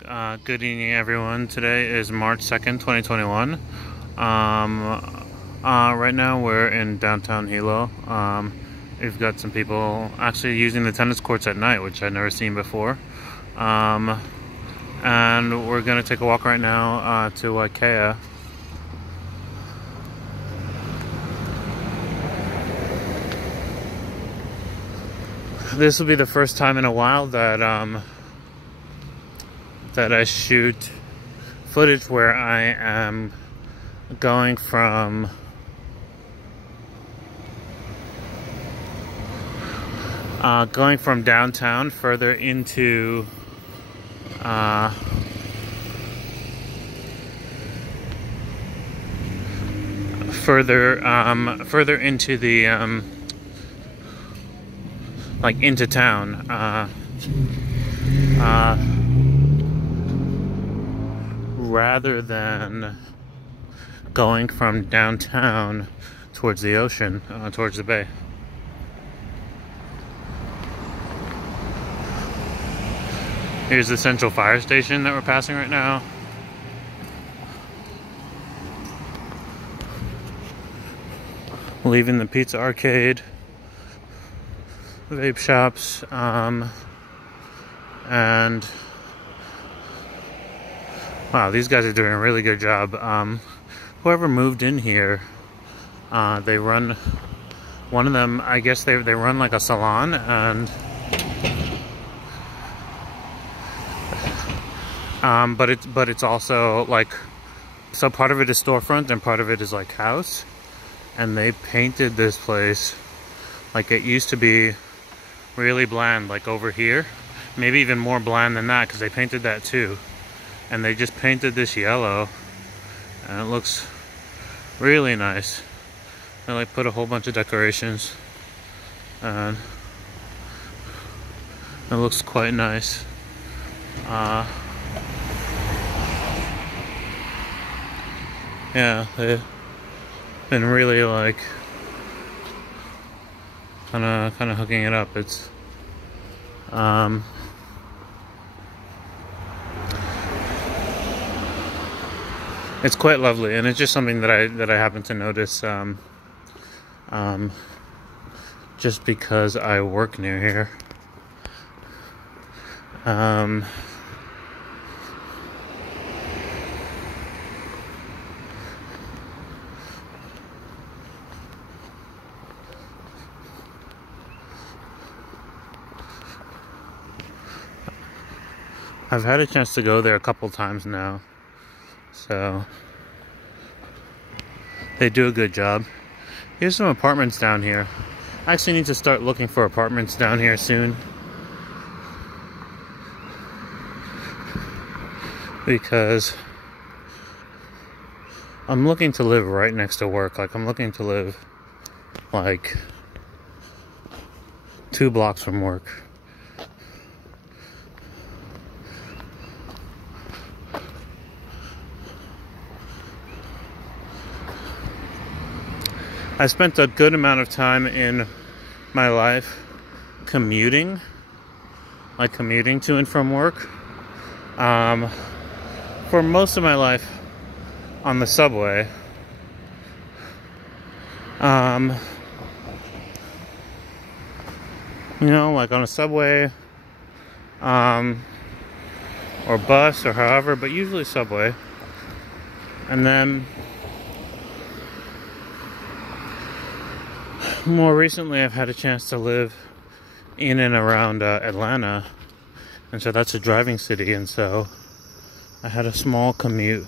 Good evening, everyone. Today is March 2nd, 2021. Right now we're in downtown Hilo. We've got some people actually using the tennis courts at night, which I've never seen before. And we're going to take a walk right now to Waikea. This will be the first time in a while that I shoot footage where I am going from downtown further into further into the like into town, rather than going from downtown towards the ocean, towards the bay. Here's the central fire station that we're passing right now. Leaving the pizza arcade, vape shops, and wow, these guys are doing a really good job. Whoever moved in here, they run, one of them, I guess they run like a salon, and but it's also like, so part of it is storefront and part of it is like house, and they painted this place like it used to be really bland, like over here, maybe even more bland than that, because they painted that too. And they just painted this yellow, and it looks really nice. They like put a whole bunch of decorations, and it looks quite nice. Yeah, they've been really like kind of hooking it up. It's it's quite lovely, and it's just something that I happen to notice just because I work near here. I've had a chance to go there a couple times now, so they do a good job. Here's some apartments down here. I actually need to start looking for apartments down here soon, because I'm looking to live right next to work. Like, I'm looking to live like 2 blocks from work. I spent a good amount of time in my life commuting, like commuting to and from work. For most of my life on the subway. You know, like on a subway, or bus, or however, but usually subway. And then more recently, I've had a chance to live in and around Atlanta, and so that's a driving city, and so I had a small commute.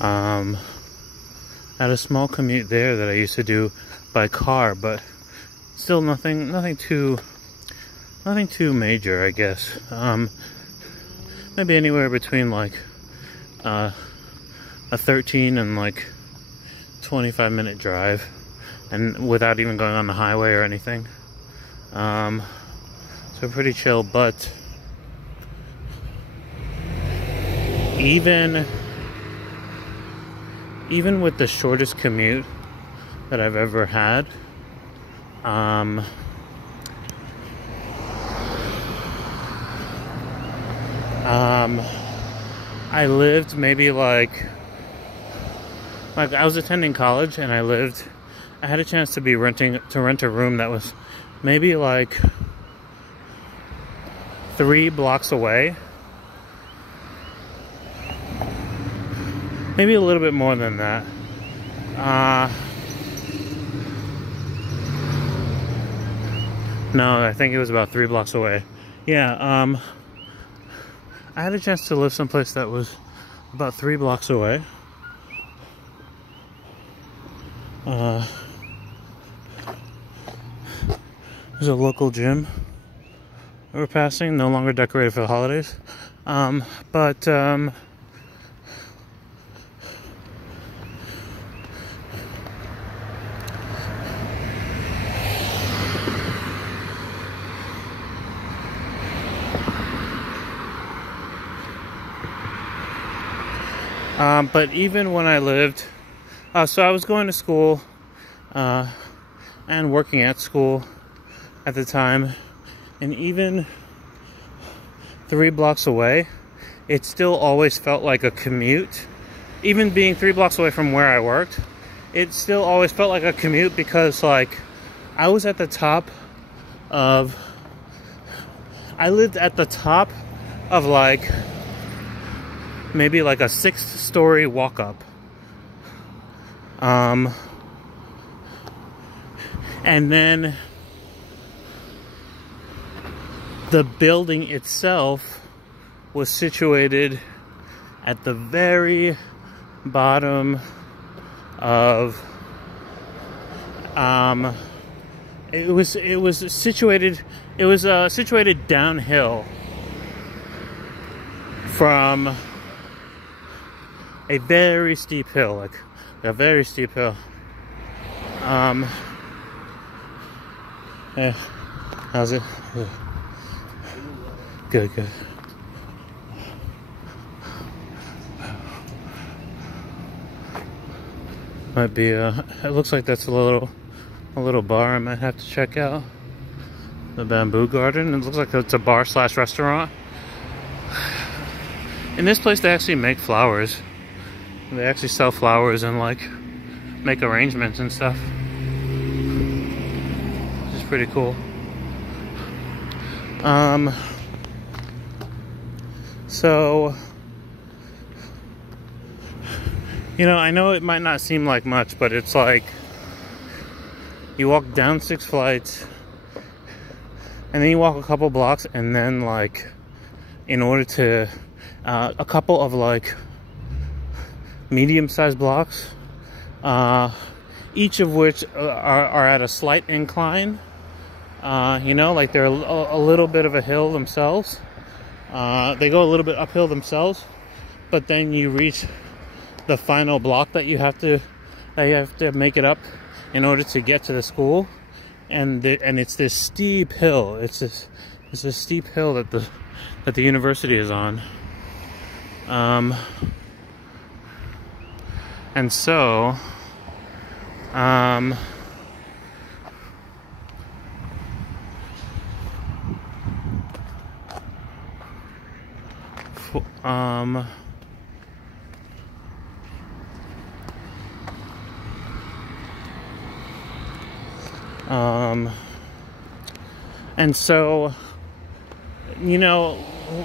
Had a small commute there that I used to do by car, but still nothing too major, I guess. Maybe anywhere between like a 13 and like 25-minute drive, and without even going on the highway or anything. So pretty chill, but even with the shortest commute that I've ever had, I lived maybe like I was attending college, and I had a chance to rent a room that was maybe like 3 blocks away. Maybe a little bit more than that. No, I think it was about 3 blocks away. Yeah, I had a chance to live someplace that was about 3 blocks away. There's a local gym that we're passing, no longer decorated for the holidays. But even when I lived, so I was going to school and working at school at the time, and even 3 blocks away, it still always felt like a commute. Even being 3 blocks away from where I worked, it still always felt like a commute, because like I lived at the top of like maybe like a 6th-story walk-up. And then the building itself was situated at the very bottom of it was situated downhill from a very steep hill, like a very steep hill. Yeah, how's it? Good. Might be it looks like that's a little bar I might have to check out. The Bamboo Garden. It looks like it's a bar / restaurant. In this place they actually make flowers. They actually sell flowers and like make arrangements and stuff, which is pretty cool. So, you know, I know it might not seem like much, but it's like you walk down 6 flights and then you walk a couple blocks, and then like in order to a couple of like medium-sized blocks, each of which are at a slight incline. You know, like they're a little bit of a hill themselves. They go a little bit uphill themselves, but then you reach the final block that you have to make it up in order to get to the school, and it's this steep hill. It's this steep hill that the university is on. And so, and so, you know,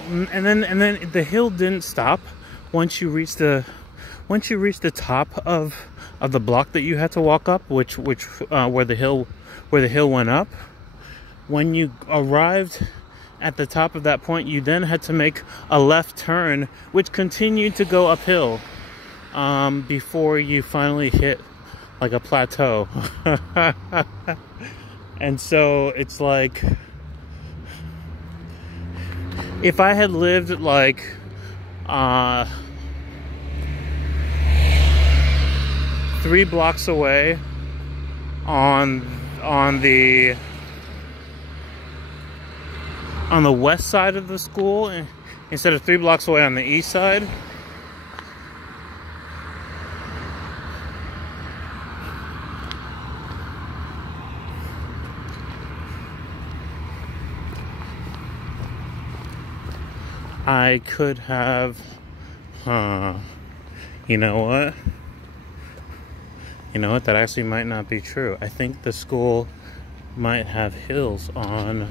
and then the hill didn't stop once you reach the top of the block that you had to walk up, where the hill went up. When you arrived at the top of that point, you then had to make a left turn, which continued to go uphill, before you finally hit like a plateau. And so it's like, if I had lived like 3 blocks away on the west side of the school instead of 3 blocks away on the east side, I could have, you know what? You know what? That actually might not be true. I think the school might have hills on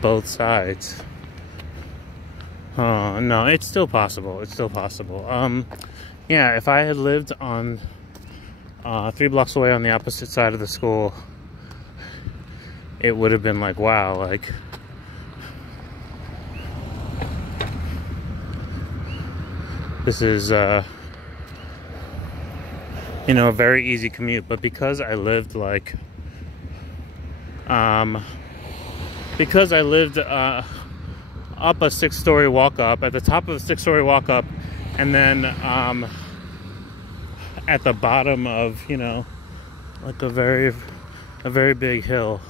both sides. No, it's still possible. It's still possible. Yeah, if I had lived on 3 blocks away on the opposite side of the school, it would have been like, wow, like, this is, you know, a very easy commute. But because I lived like, because I lived up a 6-story walk up, at the top of the 6-story walk up, and then at the bottom of, you know, like a very big hill,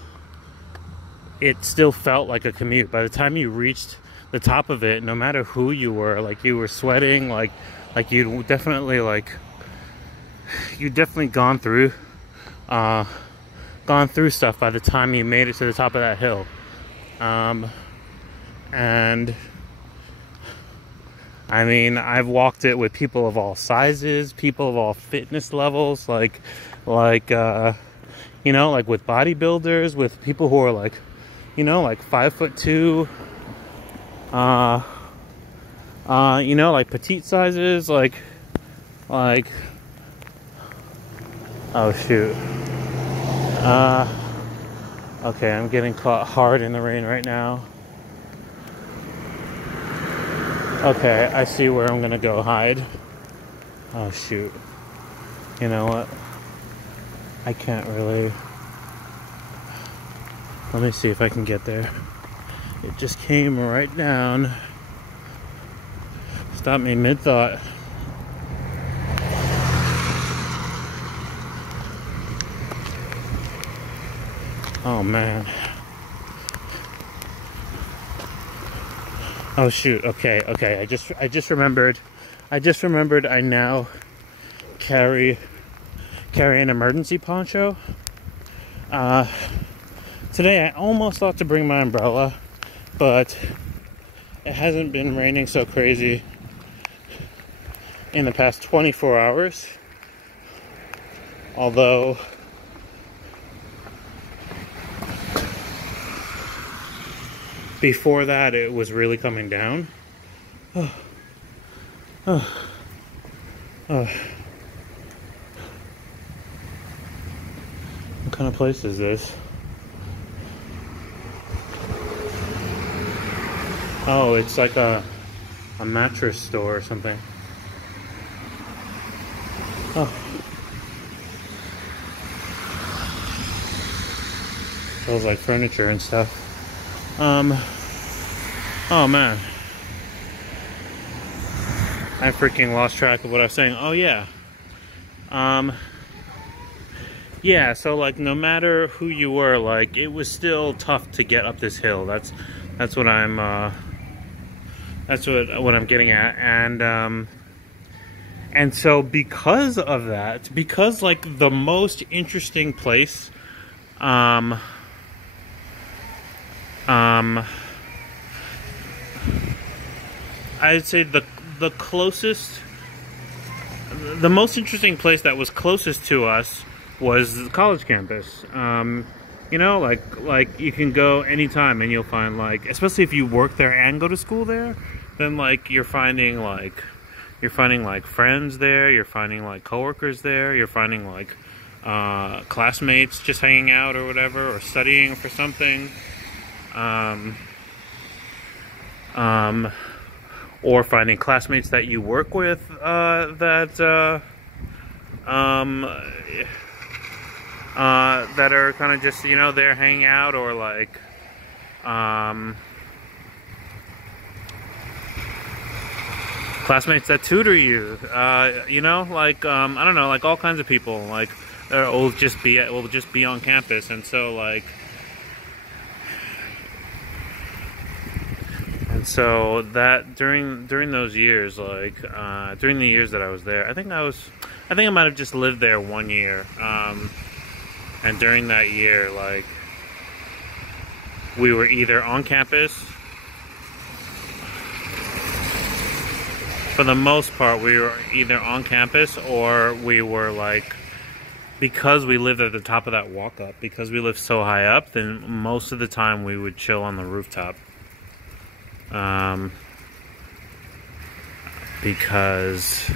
it still felt like a commute. By the time you reached the top of it, no matter who you were, like, you were sweating, like you'd definitely gone through stuff by the time you made it to the top of that hill. And I mean, I've walked it with people of all sizes, people of all fitness levels, like you know, like with bodybuilders, with people who are like, you know, like 5'2", you know, like petite sizes, like, oh shoot. Okay, I'm getting caught hard in the rain right now. Okay, I see where I'm gonna go hide. Oh shoot. You know what? I can't really. Let me see if I can get there. It just came right down. Stopped me mid-thought. Oh man. Oh shoot. Okay. I just remembered I now carry an emergency poncho. Today I almost thought to bring my umbrella, but it hasn't been raining so crazy in the past 24 hours. Although before that, it was really coming down. What kind of place is this? Oh, it's like a mattress store or something. Oh. Smells like furniture and stuff. Oh man, I freaking lost track of what I was saying. Oh yeah. Yeah, so like no matter who you were, like it was still tough to get up this hill. That's what I'm what I'm getting at. And so because of that, because like the most interesting place I'd say the most interesting place that was closest to us was the college campus. You know, like you can go anytime and you'll find, like, especially if you work there and go to school there, then like you're finding like friends there, you're finding like coworkers there, you're finding like classmates just hanging out or whatever, or studying for something. Or finding classmates that you work with that are kind of just, you know, there hanging out, or like classmates that tutor you, you know, like I don't know, like all kinds of people, like will just be on campus. And so like, and so that during those years, like during the years that I was there, I think I might have just lived there 1 year, and during that year, like we were either on campus. For the most part, we were either on campus or we were like, because we lived at the top of that walk up, because we lived so high up, then most of the time we would chill on the rooftop. Because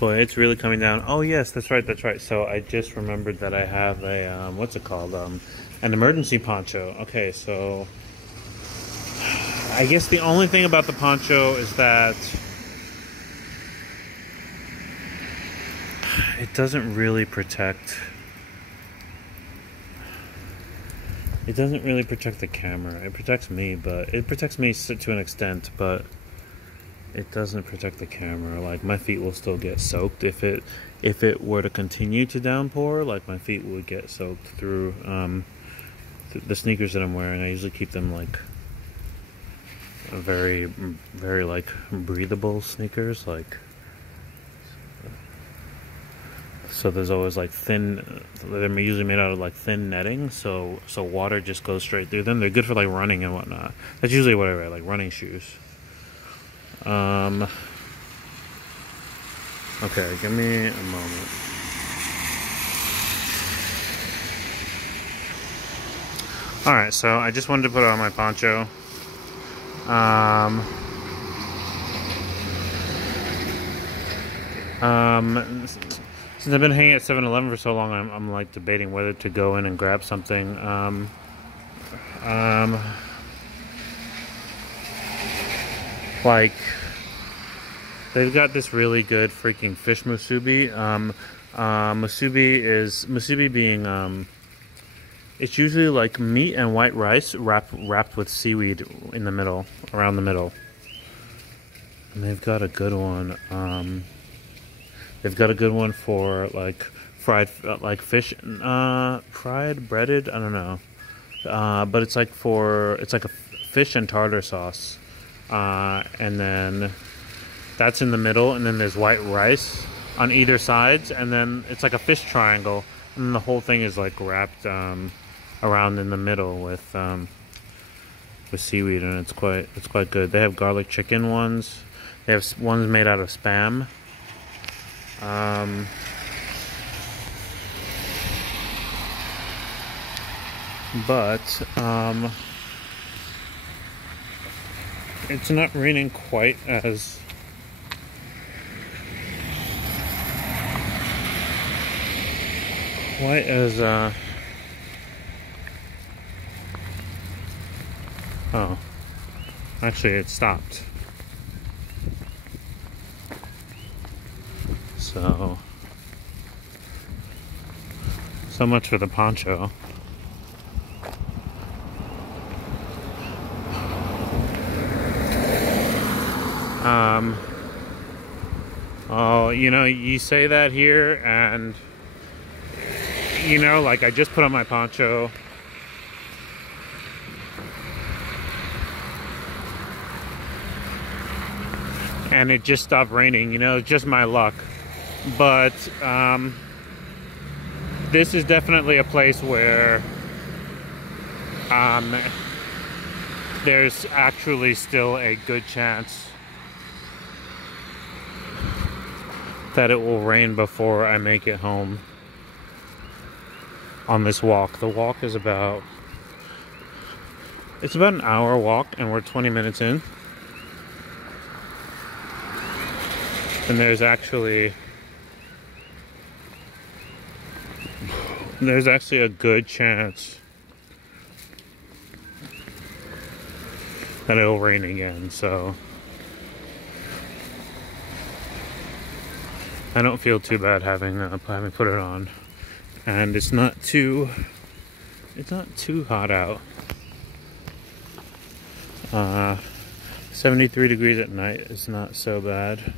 boy, it's really coming down. Oh yes, that's right, that's right. So I just remembered that I have a what's it called, an emergency poncho. Okay, so I guess the only thing about the poncho is that it doesn't really protect the camera. It protects me, but it protects me to an extent, but it doesn't protect the camera. Like, my feet will still get soaked if it were to continue to downpour. Like, my feet would get soaked through the sneakers that I'm wearing. I usually keep them like very, very like breathable sneakers. Like, so there's always like thin. They're usually made out of like thin netting, so water just goes straight through them. They're good for like running and whatnot. That's usually what I wear, like running shoes. Okay, give me a moment. Alright, so I just wanted to put on my poncho. Since I've been hanging at 7-Eleven for so long, I'm like debating whether to go in and grab something. Like, they've got this really good freaking fish musubi. Musubi being it's usually like meat and white rice wrapped with seaweed in the middle, around the middle. And they've got a good one. They've got a good one for like fried like fish, fried, breaded, I don't know. But it's like a fish and tartar sauce. And then that's in the middle, and then there's white rice on either sides, and then it's like a fish triangle, and then the whole thing is like wrapped around in the middle with seaweed, and it's quite good. They have garlic chicken ones. They have ones made out of Spam. But it's not raining quite as oh, actually it stopped. So much for the poncho. Oh, you know, you say that here, and you know, like, I just put on my poncho. And it just stopped raining, you know, it's just my luck. But this is definitely a place where there's actually still a good chance that it will rain before I make it home on this walk. The walk is about an hour walk, and we're 20 minutes in. And there's actually a good chance that it'll rain again, so I don't feel too bad having put it on, and it's not too hot out. 73 degrees at night is not so bad.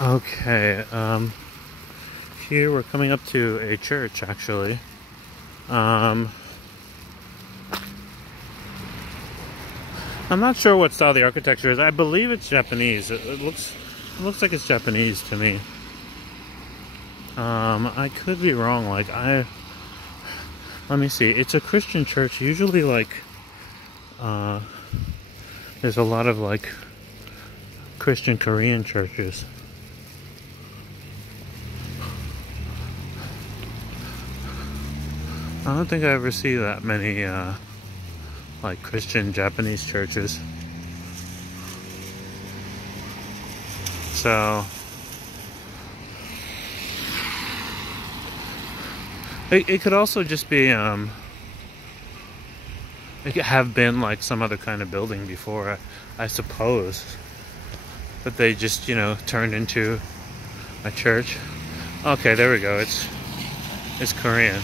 Okay, here we're coming up to a church, actually. I'm not sure what style the architecture is. I believe it's Japanese. It looks like it's Japanese to me. I could be wrong. Let me see. It's a Christian church. Usually, there's a lot of Christian Korean churches. I don't think I ever see that many Christian Japanese churches. So it could also just be it could have been some other kind of building before, I suppose, but they just turned into a church. Okay, there we go. It's Korean.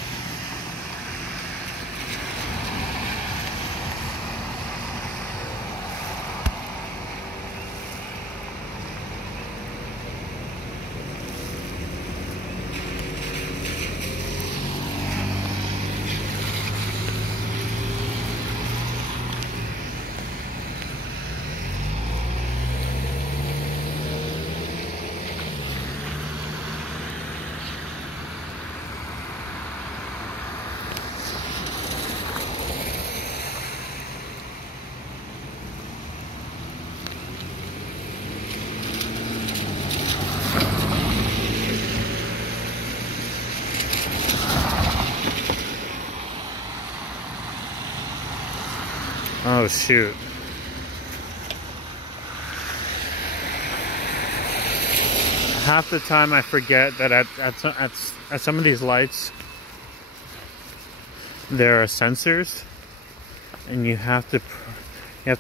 Oh shoot. half the time I forget that at some of these lights there are sensors, and you have to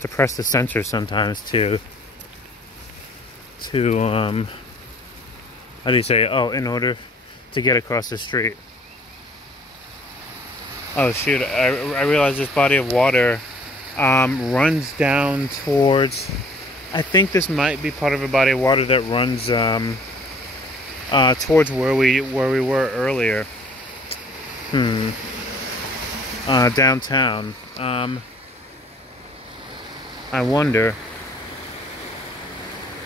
press the sensor sometimes to how do you say, oh, in order to get across the street. Oh shoot, I realized this body of water runs down towards, I think this might be part of a body of water that runs towards where we were earlier. Downtown. I wonder.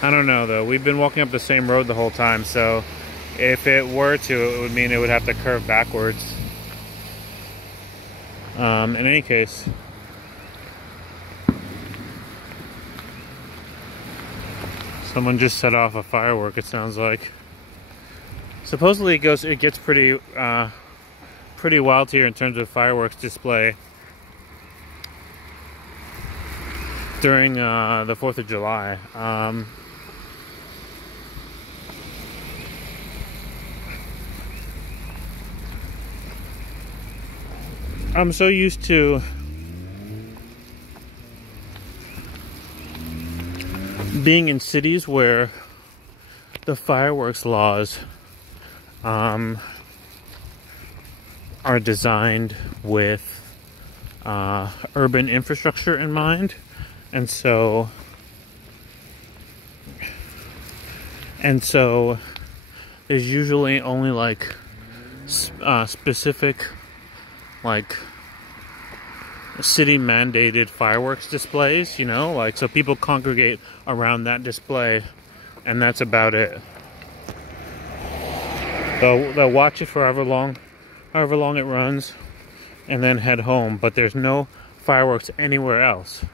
I don't know though. We've been walking up the same road the whole time, so if it were to, it would mean it would have to curve backwards. In any case, someone just set off a firework, it sounds like. Supposedly it gets pretty wild here in terms of fireworks display during the 4th of July. I'm so used to being in cities where the fireworks laws are designed with urban infrastructure in mind, and so there's usually only like specific like city mandated fireworks displays, you know, like, so people congregate around that display and that's about it. They'll watch it for however long it runs and then head home, but there's no fireworks anywhere else.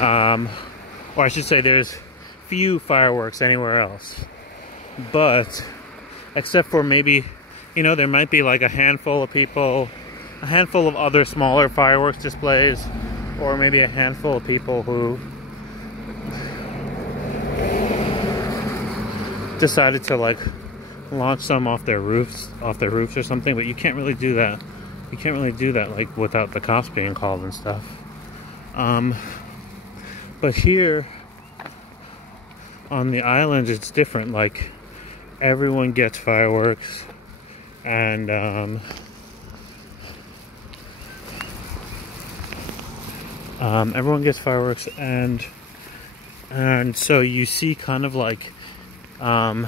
Or I should say there's few fireworks anywhere else, but except for maybe, you know, there might be like a handful of people, a handful of other smaller fireworks displays, or maybe a handful of people who decided to like launch some off their roofs or something. But you can't really do that. You can't really do that like without the cops being called and stuff. But here on the island, it's different. Like, everyone gets fireworks, and everyone gets fireworks, and so you see kind of like, and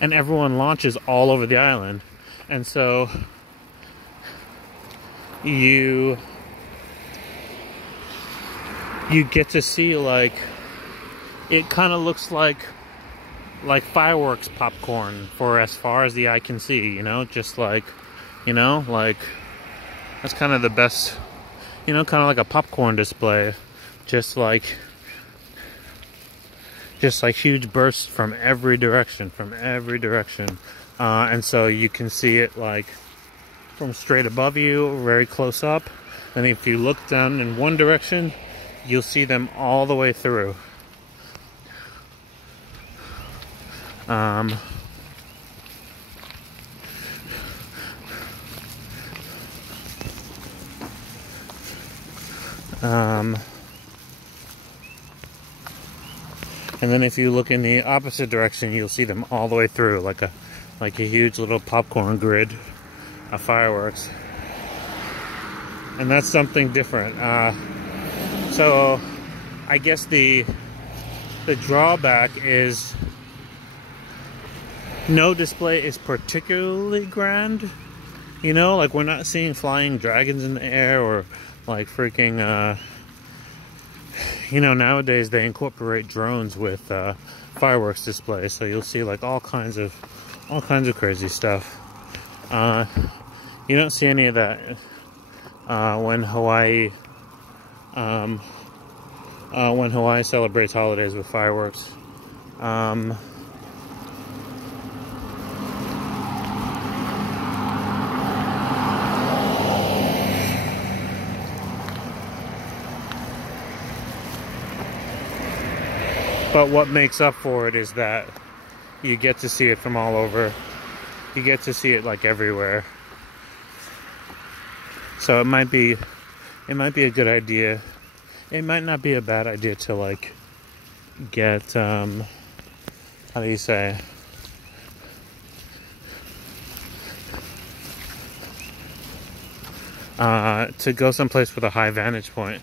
everyone launches all over the island, and so you get to see, like, it kind of looks like fireworks popcorn for as far as the eye can see, you know, just like, you know, like, that's kind of the best, you know, kind of like a popcorn display, just like huge bursts from every direction, and so you can see it like from straight above you, very close up, and if you look down in one direction, you'll see them all the way through. And then if you look in the opposite direction, you'll see them all the way through, like a huge little popcorn grid of fireworks. And that's something different. So I guess the drawback is no display is particularly grand. You know, like, we're not seeing flying dragons in the air, or like freaking you know, nowadays they incorporate drones with fireworks displays, so you'll see like all kinds of crazy stuff. You don't see any of that when Hawaii celebrates holidays with fireworks. But what makes up for it is that you get to see it from all over. You get to see it like everywhere. So it might be a good idea. It might not be a bad idea to like get how do you say, to go someplace with a high vantage point.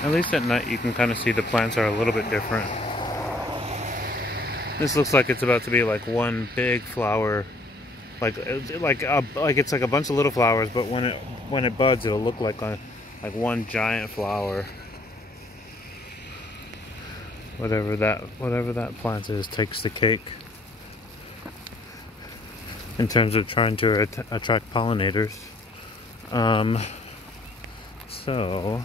At least at night you can kind of see the plants are a little bit different. This looks like it's about to be like one big flower, like it's like a bunch of little flowers, but when it buds, it'll look like one giant flower. Whatever that plant is takes the cake in terms of trying to attract pollinators. So.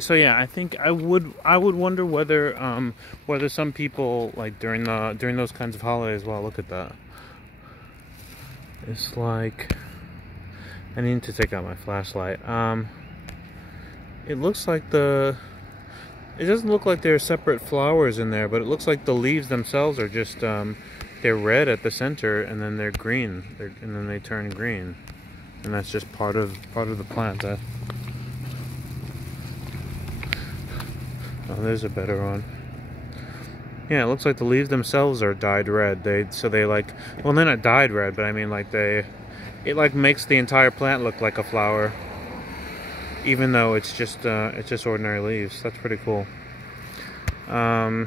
So yeah, I think I would wonder whether some people like during those kinds of holidays. Wow, look at that! It's like I need to take out my flashlight. It looks like it doesn't look like there are separate flowers in there, but it looks like the leaves themselves are just they're red at the center, and then they're green, and then they turn green, and that's just part of the plant. Oh, there's a better one. Yeah, it looks like the leaves themselves are dyed red. They're not dyed red, but I mean like it like makes the entire plant look like a flower, even though it's just ordinary leaves. That's pretty cool. Wow.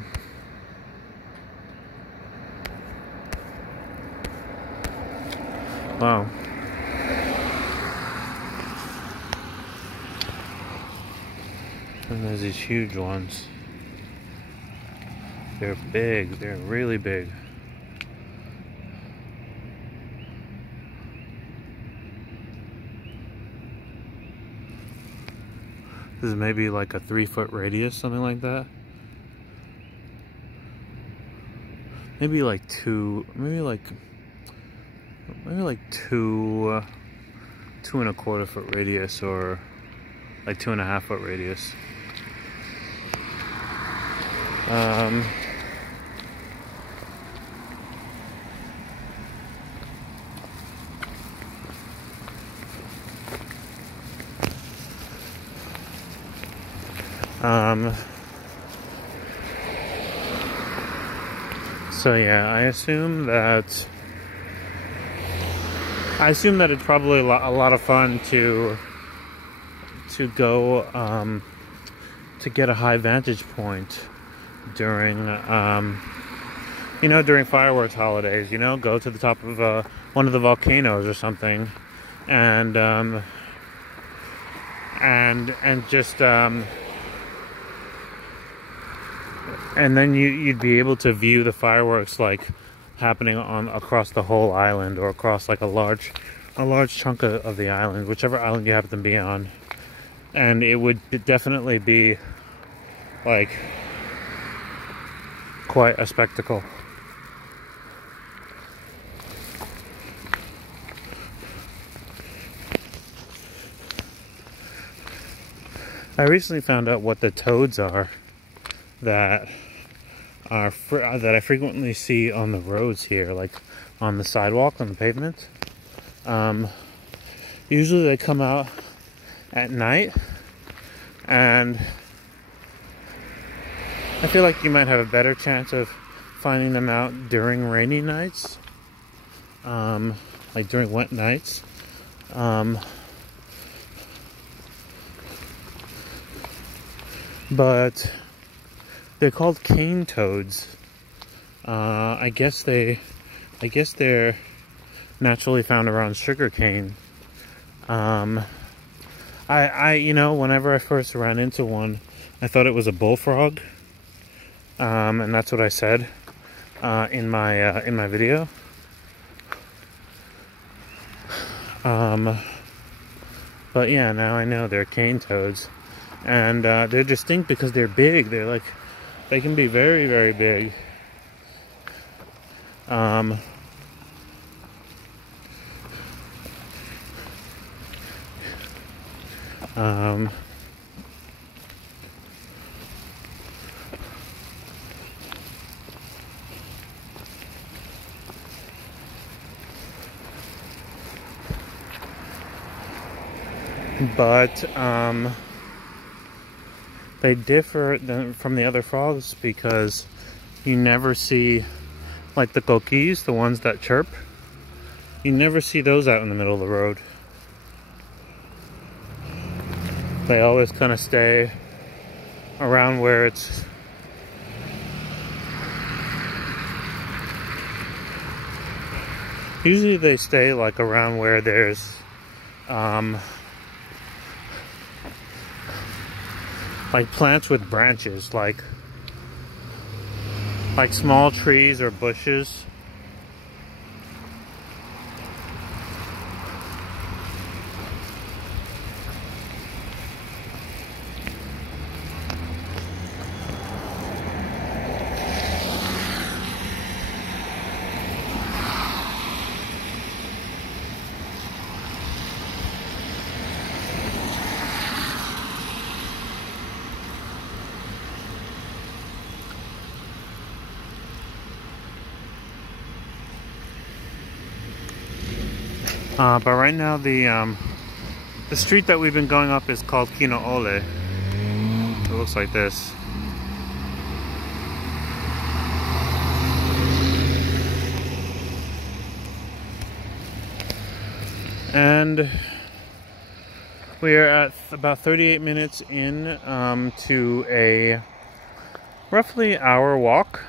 And there's these huge ones. They're big. They're really big. This is maybe like a 3-foot radius, something like that. Maybe like two and a quarter foot radius, or like 2.5 foot radius. So yeah, I assume that it's probably a lot of fun to go to get a high vantage point during during fireworks holidays. Go to the top of one of the volcanoes or something, and just and then you'd be able to view the fireworks like happening on across the whole island, or across like a large chunk of the island, whichever island you happen to be on. And it would definitely be like quite a spectacle. I recently found out what the toads are that I frequently see on the roads here, like on the sidewalk, on the pavement. Usually they come out at night, and I feel like you might have a better chance of finding them out during rainy nights, like during wet nights. But they're called cane toads. I guess they're naturally found around sugar cane. You know, whenever I first ran into one, I thought it was a bullfrog, and that's what I said in my video. But yeah, now I know they're cane toads, and they're distinct because they're big. They can be very, very big. But they differ from the other frogs because you never see, like the coquis, the ones that chirp, you never see those out in the middle of the road. They always kind of stay around where it's usually they stay like around where there's like plants with branches, like small trees or bushes. But right now the street that we've been going up is called Kino'ole. It looks like this. And we are at about 38 minutes in to a roughly hour walk.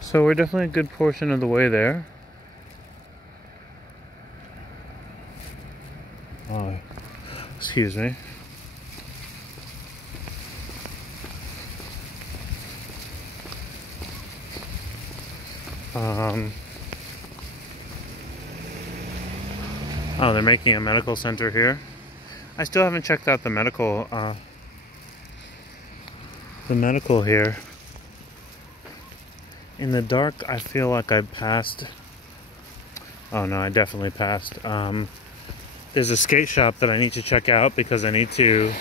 So we're definitely a good portion of the way there. Oh, excuse me. Oh, they're making a medical center here. I still haven't checked out the medical here. In the dark, I feel like I passed. Oh no, I definitely passed. There's a skate shop that I need to check out because I need to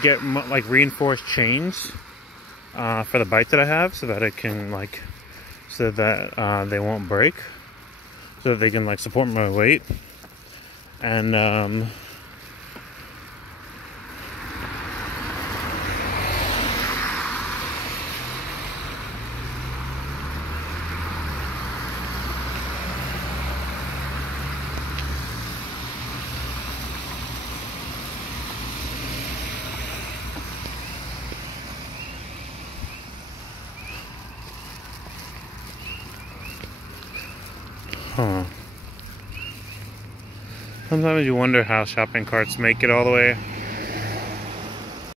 get like reinforced chains for the bike that I have, so that it can like, so that they won't break, so that they can like support my weight. And Sometimes you wonder how shopping carts make it all the way